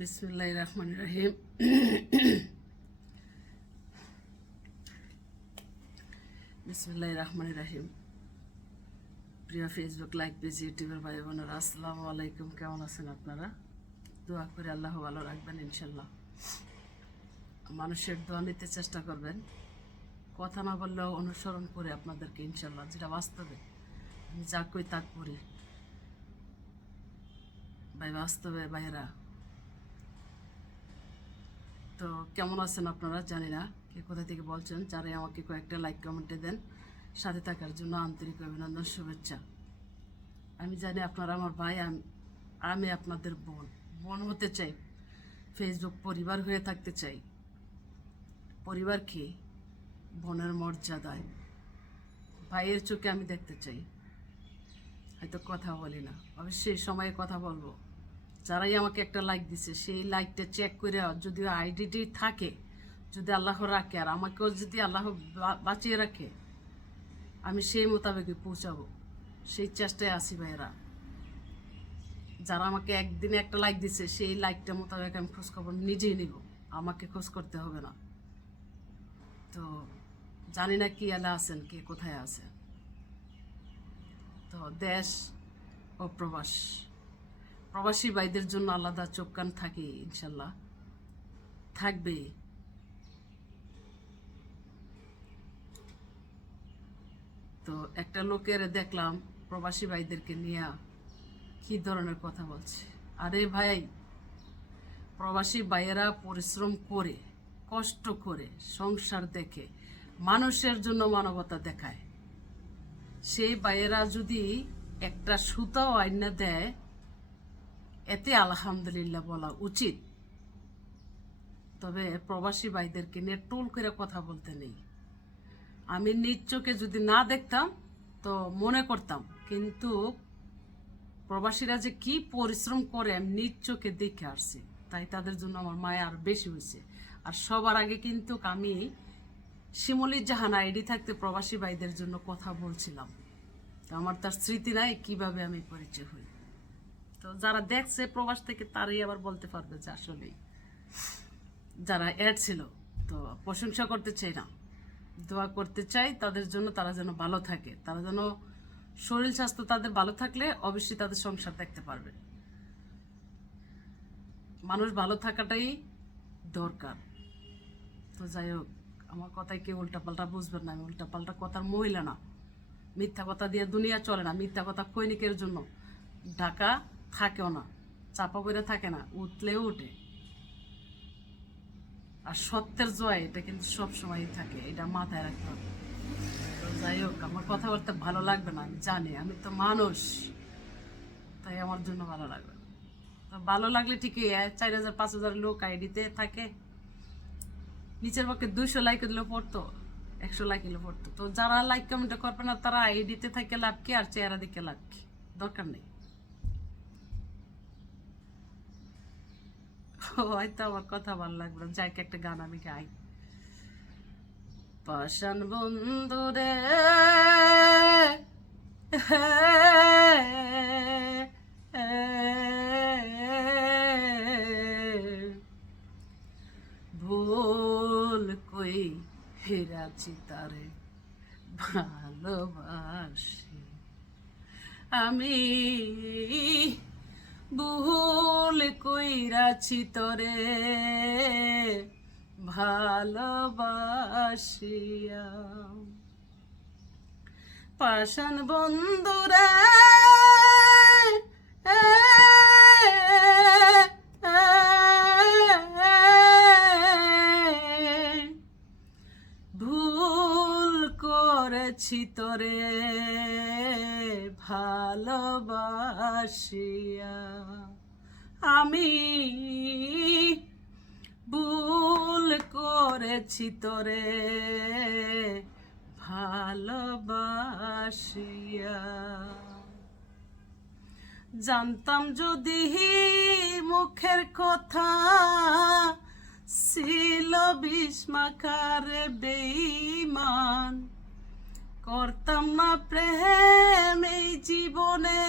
বিসমিল্লাহির রহমানির রহিম। বিসমিল্লাহির রহমানির রহিম। প্রিয় ফেসবুক লাইক পেজ, ইউটিউবের ভাই বোনেরা, আসসালামু আলাইকুম। কেমন আছেন আপনারা? দোয়া করে আল্লাহ ভালো রাখবেন ইনশাল্লাহ। মানুষের দোয়া নিতে চেষ্টা করবেন, কথা না বললেও অনুসরণ করে আপনাদেরকে ইনশাল্লাহ, যেটা বাস্তবে আমি যা কই তা করি ভাই, বাস্তবে ভাইয়েরা। তো কেমন আছেন আপনারা জানি না, কে কোথা থেকে বলছেন। যারা আমাকে কয়েকটা লাইক কমেন্টে দেন, সাথে থাকার জন্য আন্তরিক অভিনন্দন, শুভেচ্ছা। আমি জানি আপনারা আমার ভাই, আমি আপনাদের বোন হতে চাই, ফেসবুক পরিবার হয়ে থাকতে চাই। পরিবারকে বোনের মর্যাদায় ভাইয়ের চোখে আমি দেখতে চাই। হয়তো কথা বলি না, অবশ্যই সময়ে কথা বলবো। যারাই আমাকে একটা লাইক দিছে, সেই লাইকটা চেক করে যদি আইডিটি থাকে, যদি আল্লাহ রাখে আর আমাকেও যদি আল্লাহ বাঁচিয়ে রাখে, আমি সেই মোতাবেকই পৌঁছাবো, সেই চেষ্টায় আছি ভাইয়েরা। যারা আমাকে একদিনে একটা লাইক দিছে, সেই লাইকটা মোতাবেক আমি খোঁজখবর নিজেই নিব, আমাকে খোঁজ করতে হবে না। তো জানি না কি এলা আছেন, কে কোথায় আছেন। তো দেশ ও প্রবাসী ভাইদের জন্য আলাদা চোখ কান থাকে, ইনশাল্লাহ থাকবে। তো একটা লোকের দেখলাম প্রবাসী ভাইদেরকে নিয়ে কি ধরনের কথা বলছে। আরে ভাই, প্রবাসী ভাইয়েরা পরিশ্রম করে, কষ্ট করে, সংসার দেখে, মানুষের জন্য মানবতা দেখায়। সেই ভাইয়েরা যদি একটা সুতাও আইনা দেয়, এতে আলহামদুলিল্লাহ বলা উচিত। তবে প্রবাসী ভাইদেরকে নিয়ে টোল করে কথা বলতে নেই। আমি নিজ চোখে যদি না দেখতাম তো মনে করতাম, কিন্তু প্রবাসীরা যে কি পরিশ্রম করে আমি নিজ চোখে দেখে আসছি, তাই তাদের জন্য আমার মায়া আর বেশি হয়েছে। আর সবার আগে কিন্তু আমি শিমুলি জাহান আইডি থাকতে প্রবাসী ভাইদের জন্য কথা বলছিলাম। তো আমার তার স্মৃতি নাই কিভাবে আমি পরিচয় হই। তো যারা দেখছে প্রবাস থেকে, তারাই আবার বলতে পারবে যে আসলেই যারা অ্যাড ছিল। তো প্রশংসা করতে চাই না, দোয়া করতে চাই তাদের জন্য, তারা যেন ভালো থাকে, তারা যেন শরীর স্বাস্থ্য তাদের ভালো থাকলে অবশ্যই তাদের সংসার দেখতে পারবে। মানুষ ভালো থাকাটাই দরকার। তো যাই হোক, আমার কথায় কেউ উল্টাপাল্টা বুঝবেন না, আমি উল্টাপাল্টা কথার মহিলা না। মিথ্যা কথা দিয়ে দুনিয়া চলে না। মিথ্যা কথা কৈনিকের জন্য ঢাকা থাকেও না, চাপা করে থাকে না, উঠলেও উঠে। আর সত্যের জয় এটা কিন্তু সবসময়ই থাকে, এটা মাথায় রাখতে হবে। তো যাই হোক, আমার কথাবার্তা ভালো লাগবে না আমি জানি, আমি তো মানুষ, তাই আমার জন্য ভালো লাগবে। তো ভালো লাগলে ঠিকই 4000 5000 লোক আইডিতে থাকে, নিচের পক্ষে 200 লাইক দিলেও পড়তো, 100 লাইক দিলেও পড়তো। তো যারা লাইক কমেন্ট করবে না, তারা আইডিতে থাকে লাভ কি, আর চেহারা দেখে লাভ কি? দরকার নেই। হয়তো আমার কথা ভালো লাগবে না, যাই একটা গান আমি গাই। পাষাণ বন্ধুরে ভুল কই হেরাছি তারে ভালোবাসি আমি, ভুল কইরাছি তরে ভালোবাসিয়া। পাষাণ বন্ধুরে ভুল করেছি তোরে ভালোবাসিয়া আমি, ভুল করেছি তোরে ভালোবাসিয়া। জানতাম যদি মুখের কথা ছিল বিষ মাখারে বেঈমান, করতাম না প্রেম এই জীবনে।